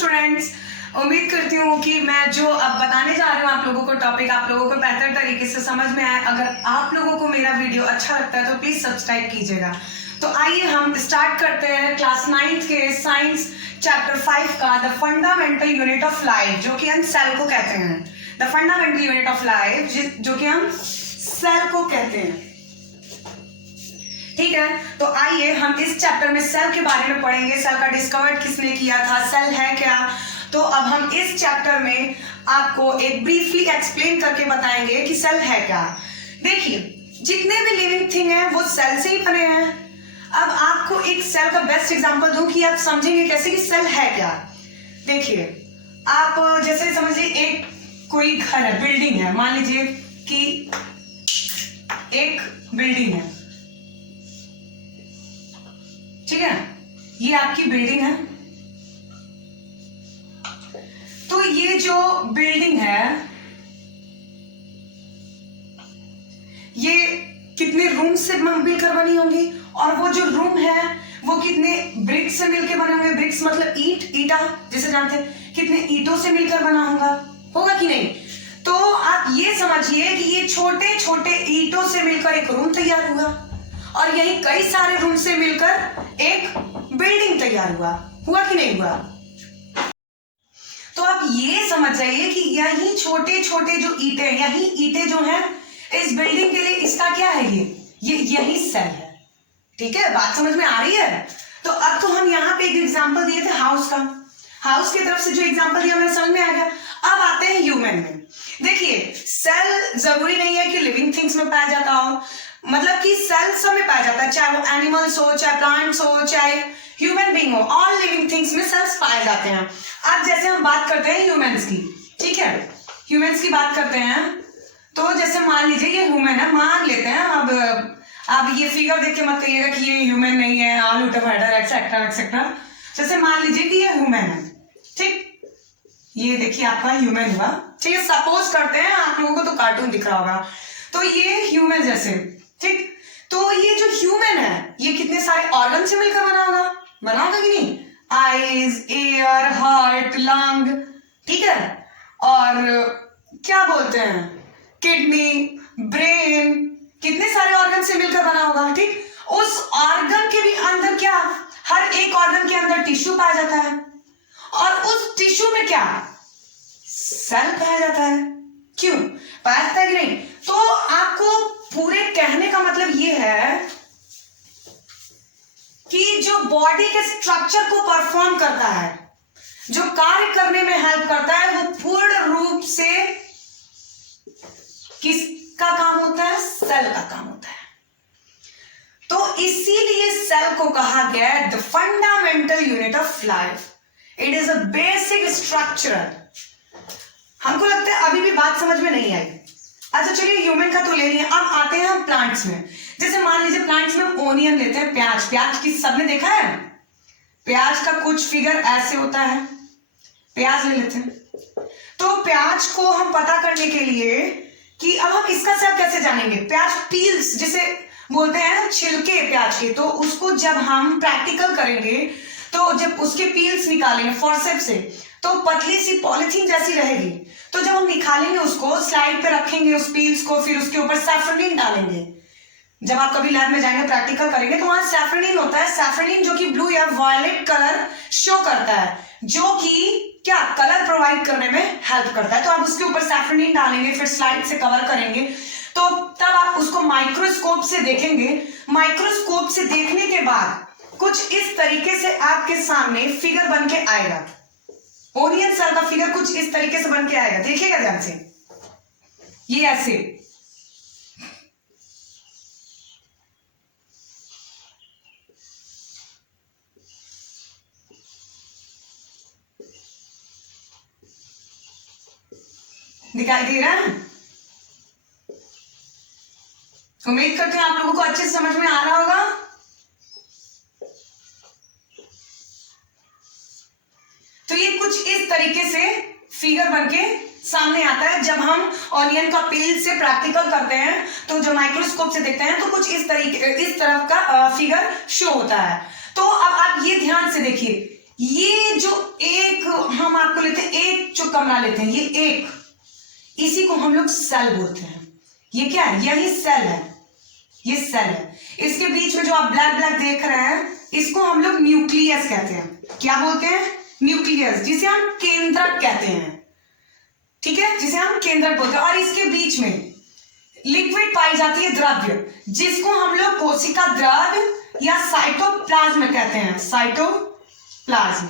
Students, उम्मीद करती हूँ कि मैं जो अब बताने जा रही हूँ आप लोगों को टॉपिक आप लोगों को बेहतर तरीके से समझ में आए। अगर आप लोगों को मेरा वीडियो अच्छा लगता है तो प्लीज सब्सक्राइब कीजिएगा। तो आइए हम स्टार्ट करते हैं क्लास 9 के साइंस चैप्टर 5 का the fundamental unit of life, जो कि हम सेल को कहते हैं। The fundamental unit of life जो कि हम सेल को कहते हैं। ठीक है, तो आइए हम इस चैप्टर में सेल के बारे में पढ़ेंगे। सेल का डिस्कवर किसने किया था, सेल है क्या। तो अब हम इस चैप्टर में आपको एक ब्रीफली एक्सप्लेन करके बताएंगे कि सेल है क्या। देखिए, जितने भी लिविंग थिंग हैं वो सेल से ही बने हैं। अब आपको एक सेल का बेस्ट एग्जांपल दूं कि आप समझेंगे कैसे कि सेल है क्या। देखिए, आप जैसे समझिए एक कोई घर है, बिल्डिंग है, मान लीजिए कि एक बिल्डिंग है, ठीक है, ये आपकी बिल्डिंग है। तो ये जो बिल्डिंग है ये कितने रूम से मिलकर बनी होंगी, और वो जो रूम है वो कितने ब्रिक्स से मिलकर बने होंगे। ब्रिक्स मतलब ईटा जिसे जानते हैं, कितने ईटों से मिलकर बना होगा कि नहीं। तो आप ये समझिए कि ये छोटे छोटे ईटों से मिलकर एक रूम तैयार हुआ, और यही कई सारे रूम से मिलकर एक बिल्डिंग तैयार हुआ कि नहीं हुआ। तो आप ये समझ जाइए कि यही छोटे छोटे जो ईंटें, यही ईंटें जो हैं इस बिल्डिंग के लिए, इसका क्या है, ये यही सेल है। ठीक है, बात समझ में आ रही है। तो अब तो हम यहाँ पे एक एग्जांपल दिए थे हाउस का, हाउस की तरफ से जो एग्जांपल दिया मेरे समझ में आ गया। अब आते हैं ह्यूमन में। देखिए, सेल जरूरी नहीं है कि लिविंग थिंग्स में पाया जाता हो, मतलब कि सेल सब में पाया जाता है, चाहे वो एनिमल्स हो, चाहे प्लांट्स हो, चाहे ह्यूमन बीइंग हो, ऑल लिविंग थिंग्स में सेल्स पाए जाते हैं। अब जैसे हम बात करते हैं ह्यूमंस की, ठीक है, ह्यूमंस की बात करते हैं। तो जैसे मान लीजिए ये ह्यूमन है, मान लेते हैं। अब ये फिगर देख के मत कहिएगा कि ये ह्यूमन नहीं है, ऑल टमाटर एक्सेट्रा एक्सेट्रा। जैसे मान लीजिए कि ये ह्यूमन है, ठीक, ये देखिए आपका ह्यूमन हुआ, ठीक है। सपोज करते हैं आप लोगों को तो कार्टून दिख रहा होगा, तो ये ह्यूमन जैसे, ठीक। तो ये जो ह्यूमन है ये कितने सारे ऑर्गन से मिलकर बना होगा कि नहीं। आईज, एयर, हार्ट, लंग, ठीक है, और क्या बोलते हैं, किडनी, ब्रेन, कितने सारे ऑर्गन से मिलकर बना होगा, ठीक। उस ऑर्गन के भी अंदर क्या, हर एक ऑर्गन के अंदर टिश्यू पाया जाता है, और उस टिश्यू में क्या, सेल पाया जाता है। क्यों पाया जाता है कि नहीं। तो आपको पूरे कहने का मतलब ये है कि जो बॉडी के स्ट्रक्चर को परफॉर्म करता है, जो कार्य करने में हेल्प करता है, वो पूर्ण रूप से किसका काम होता है, सेल का काम होता है। तो इसीलिए सेल को कहा गया है the fundamental unit of life. It is a basic structure. हमको लगता है अभी भी बात समझ में नहीं आई। अच्छा चलिए, ह्यूमन का तो ले लिया, अब आते हैं हम प्लांट्स में। जैसे मान लीजिए प्लांट्स में ओनियन लेते हैं, प्याज की सबने देखा है। प्याज का कुछ फिगर ऐसे होता है, प्याज ले लेते हैं। तो प्याज को हम पता करने के लिए कि अब हम इसका सेल कैसे जानेंगे। प्याज पील्स जिसे बोलते हैं, छिलके प्याज के, तो उसको जब हम प्रैक्टिकल करेंगे तो जब उसके पील्स निकालेंगे फॉरसेप्स से, तो पतली सी पॉलिथीन जैसी रहेगी। तो जब हम निकालेंगे उसको, स्लाइड पे रखेंगे उस पील्स को, फिर उसके ऊपर सैफ्रोनिन डालेंगे। जब आप कभी लैब में जाएंगे प्रैक्टिकल करेंगे तो वहां सैफ्रोनिन होता है। सैफ्रोनिन जो कि ब्लू या वायलेट कलर शो करता है, जो कि क्या कलर प्रोवाइड करने में हेल्प करता है। तो आप उसके ऊपर सैफ्रोनिन डालेंगे, फिर स्लाइड से कवर करेंगे, तो तब आप उसको माइक्रोस्कोप से देखेंगे। माइक्रोस्कोप से देखने के बाद कुछ इस तरीके से आपके सामने फिगर बन के आएगा। ओनियन सेल का फिगर कुछ इस तरीके से बन के आएगा, देखिएगा ध्यान से, ये ऐसे। दिखाई दे रहा है। उम्मीद करते हैं आप लोगों को अच्छे से समझ में आ रहा होगा। तो ये कुछ इस तरीके से फिगर बनके सामने आता है। जब हम ऑनियन का पील से प्रैक्टिकल करते हैं तो जब माइक्रोस्कोप से देखते हैं तो कुछ इस तरफ का फिगर शो होता है। तो अब आप ये ध्यान से देखिए, ये जो एक हम आपको लेते हैं, एक जो कमरा लेते हैं, ये एक, इसी को हम लोग सेल बोलते हैं। ये क्या है? यही सेल है, ये सेल है। इसके बीच में जो आप ब्लैक ब्लैक देख रहे हैं, इसको हम लोग न्यूक्लियस कहते हैं। क्या बोलते हैं? न्यूक्लियस, जिसे हम केंद्रक कहते हैं। ठीक है, जिसे हम केंद्रक बोलते हैं। और इसके बीच में लिक्विड पाई जाती है, द्रव्य, जिसको हम लोग कोशिका द्रव्य या साइटोप्लाज्म कहते हैं। साइटोप्लाज्म,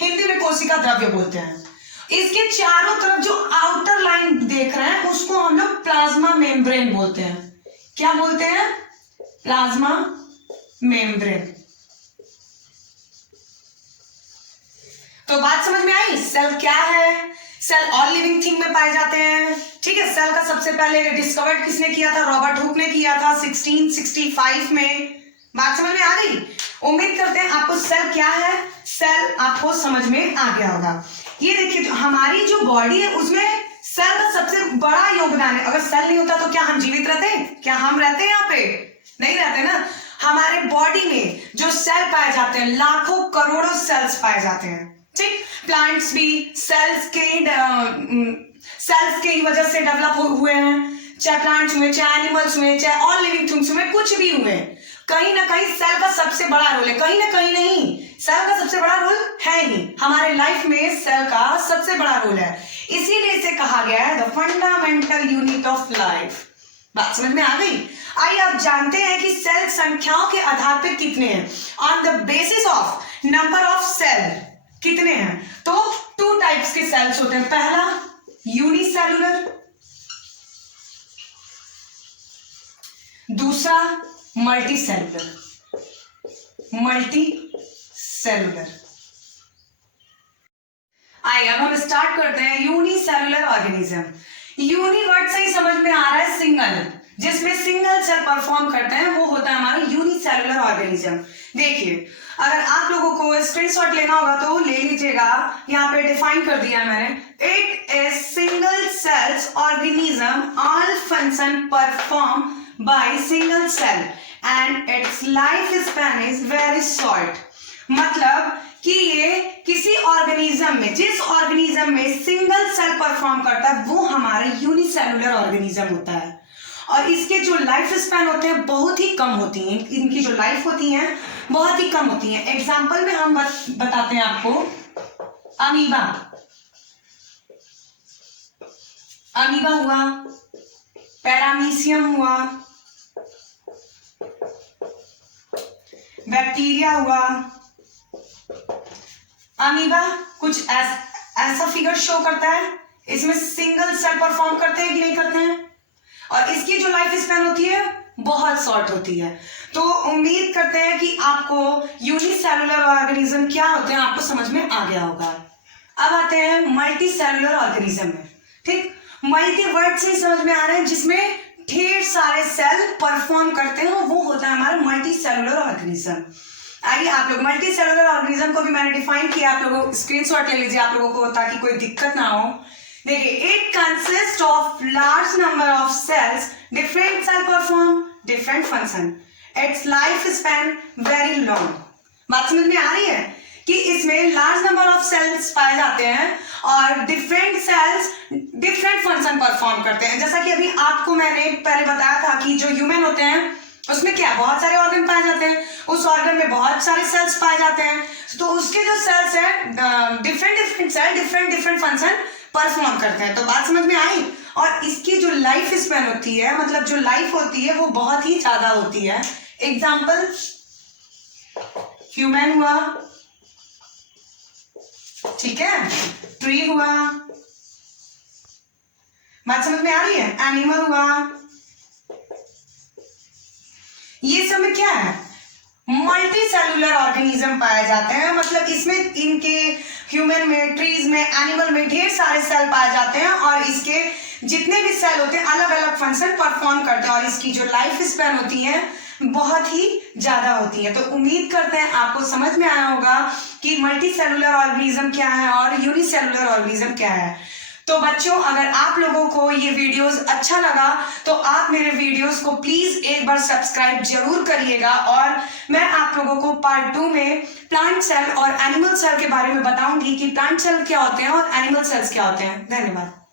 हिंदी में कोशिका द्रव्य बोलते हैं। इसके चारों तरफ जो आउटर लाइन देख रहे हैं, उसको हम लोग प्लाज्मा मेम्ब्रेन बोलते हैं। क्या बोलते हैं? Plasma membrane. तो बात समझ में आई? सेल क्या है? सेल ऑल लिविंग थिंग में पाए जाते हैं। ठीक है, सेल का सबसे पहले डिस्कवर्ड किसने किया था? रॉबर्ट हुक ने किया था 1665 में। बात समझ में आ गई? उम्मीद करते हैं आपको सेल क्या है, सेल आपको समझ में आ गया होगा। ये देखिए, जो हमारी जो बॉडी है उसमें सेल का सबसे बड़ा योगदान है। अगर सेल नहीं होता तो क्या हम जीवित रहते हैं? क्या हम रहते हैं यहाँ पे? नहीं रहते ना। हमारे बॉडी में जो सेल पाए जाते हैं, लाखों करोड़ों सेल्स पाए जाते हैं। ठीक, प्लांट्स भी सेल्स के ही वजह से डेवलप हुए हैं। चाहे प्लांट्स हुए, चाहे एनिमल्स हुए, चाहे ऑल लिविंग थिंग्स हुए, कुछ भी हुए, कहीं ना कहीं सेल का सबसे बड़ा रोल है। कहीं ना कहीं नहीं, सेल का सबसे बड़ा रोल है ही। हमारे लाइफ में सेल का सबसे बड़ा रोल है, इसीलिए इसे कहा गया है the fundamental unit of life. बात समझ में आ गई? आइए अब जानते हैं कि सेल संख्याओं के आधार पर कितने हैं। On the basis of number of cell कितने हैं? तो 2 टाइप्स के सेल्स होते हैं। पहला यूनिसेलुलर, दूसरा मल्टीसेलुलर। मल्टीसेलुलर। आइए अब हम स्टार्ट करते हैं यूनिसेलुलर ऑर्गेनिज्म। यूनि वर्ड से ही समझ में आ रहा है सिंगल, जिसमें सिंगल सेल परफॉर्म करते हैं, वो होता है हमारा यूनिसेलुलर ऑर्गेनिज्म। देखिए, अगर आप लोगों को स्क्रीनशॉट लेना होगा तो ले लीजिएगा। यहाँ पे डिफाइन कर दिया मैंने। It is single cells organism, all function perform by single cell and its life span is very short. मतलब कि ये किसी ऑर्गेनिज्म में, जिस ऑर्गेनिज्म में सिंगल सेल परफॉर्म करता है, वो हमारा यूनिसेलुलर ऑर्गेनिज्म होता है। और इसके जो लाइफ स्पैन होते हैं बहुत ही कम होती हैं। इनकी जो लाइफ होती है बहुत ही कम होती है। एग्जाम्पल में हम बताते हैं आपको। अमीबा, अमीबा हुआ, पैरामीशियम हुआ, बैक्टीरिया हुआ। अमीबा कुछ ऐसा फिगर शो करता है, इसमें सिंगल सेल परफॉर्म करते हैं कि नहीं करते हैं, और इसकी जो लाइफ स्पैन होती है बहुत शॉर्ट होती है। तो उम्मीद करते हैं कि आपको यूनिसेलुलर ऑर्गेनिज्म क्या होते हैं आपको समझ में आ गया होगा। अब आते हैं मल्टी सेलुलर ऑर्गेनिज्म में। ठीक, मल्टी वर्ड से समझ में आ रहा है, जिसमें ढेर सारे सेल परफॉर्म करते हैं, वो होता है हमारा मल्टी सेलुलर ऑर्गेनिज्म। आइए आप लोग, मल्टी सेलुलर ऑर्गेनिज्म को भी मैंने डिफाइन किया, आप लोगों स्क्रीनशॉट ले लीजिए आप लोगों को, ताकि कोई दिक्कत ना हो। देखिए, it consist of large number of cells, different cell perform different function, its life span very long. बात समझ में आ रही है कि इसमें लार्ज नंबर ऑफ सेल्स पाए जाते हैं और different cells different function perform करते हैं। जैसा कि अभी आपको मैंने पहले बताया था कि जो ह्यूमन होते हैं उसमें क्या बहुत सारे ऑर्गन पाए जाते हैं, उस ऑर्गन में बहुत सारे सेल्स पाए जाते हैं। तो उसके जो सेल्स हैं, different cell different function perform करते हैं। तो बात समझ में आई? और इसकी जो लाइफ स्पैन होती है, मतलब जो लाइफ होती है, वो बहुत ही ज्यादा होती है। एग्जाम्पल, ह्यूमन हुआ, ठीक है, ट्री हुआ। बात समझ में आ रही है? एनिमल हुआ। ये सब में क्या है? मल्टी सेलुलर ऑर्गेनिज्म पाए जाते हैं। मतलब इसमें इनके ह्यूमन में, ट्रीज में, एनिमल में ढेर सारे सेल पाए जाते हैं, और इसके जितने भी सेल होते हैं अलग अलग फंक्शन परफॉर्म करते हैं, और इसकी जो लाइफ स्पैन होती है बहुत ही ज्यादा होती है। तो उम्मीद करते हैं आपको समझ में आया होगा कि मल्टी सेलुलर ऑर्गेनिज्म क्या है और यूनिसेलुलर ऑर्गेनिज्म क्या है। तो बच्चों, अगर आप लोगों को ये वीडियोस अच्छा लगा तो आप मेरे वीडियोस को प्लीज एक बार सब्सक्राइब जरूर करिएगा, और मैं आप लोगों को पार्ट 2 में प्लांट सेल और एनिमल सेल के बारे में बताऊंगी कि प्लांट सेल क्या होते हैं और एनिमल सेल्स क्या होते हैं। धन्यवाद।